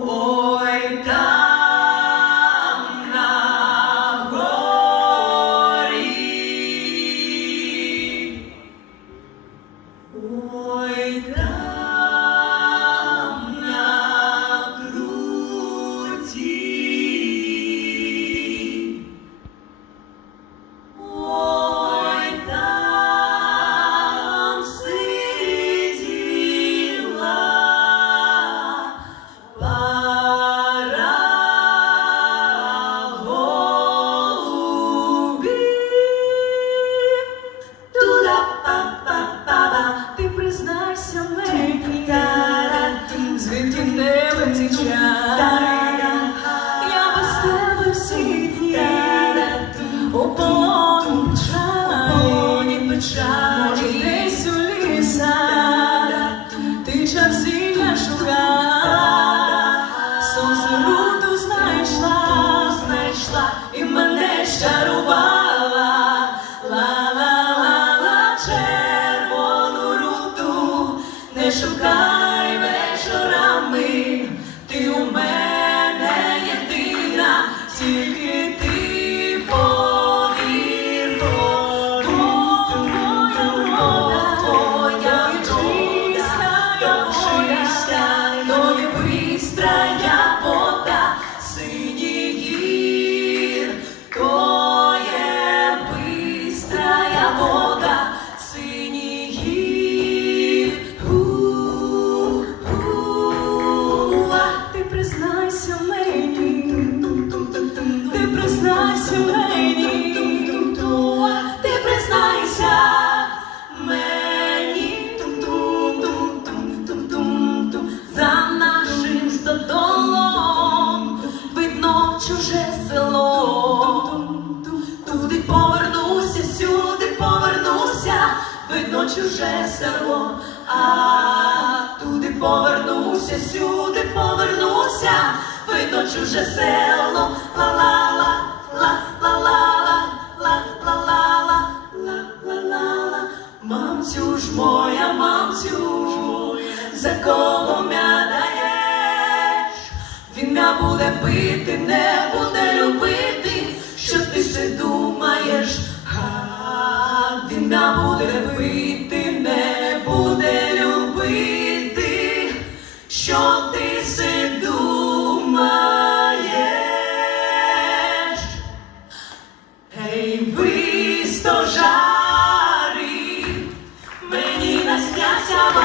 오. Мені, звідки в тебе? Я без тебе всі дні, у полоні печалі, десь руту, не повернуся, сюди повернуся, видно чуже село, а туди повернуся, сюди повернуся, видно чуже село, ла-ла-ла, ла-ла-ла-ла, ла-ла-ла-ла, ла-ла-ла-ла. Мамцю ж моя, мамцю ж моя, за кого мя даєш? Він не буде пити, не буде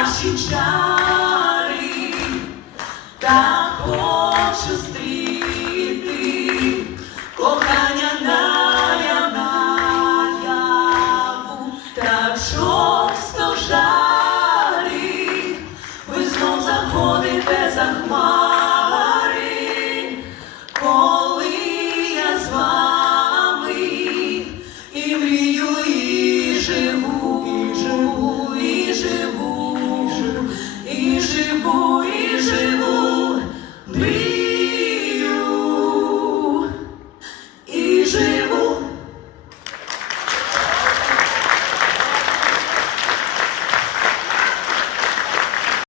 ваші чари, та хочу стріти, кохання наяву та чого.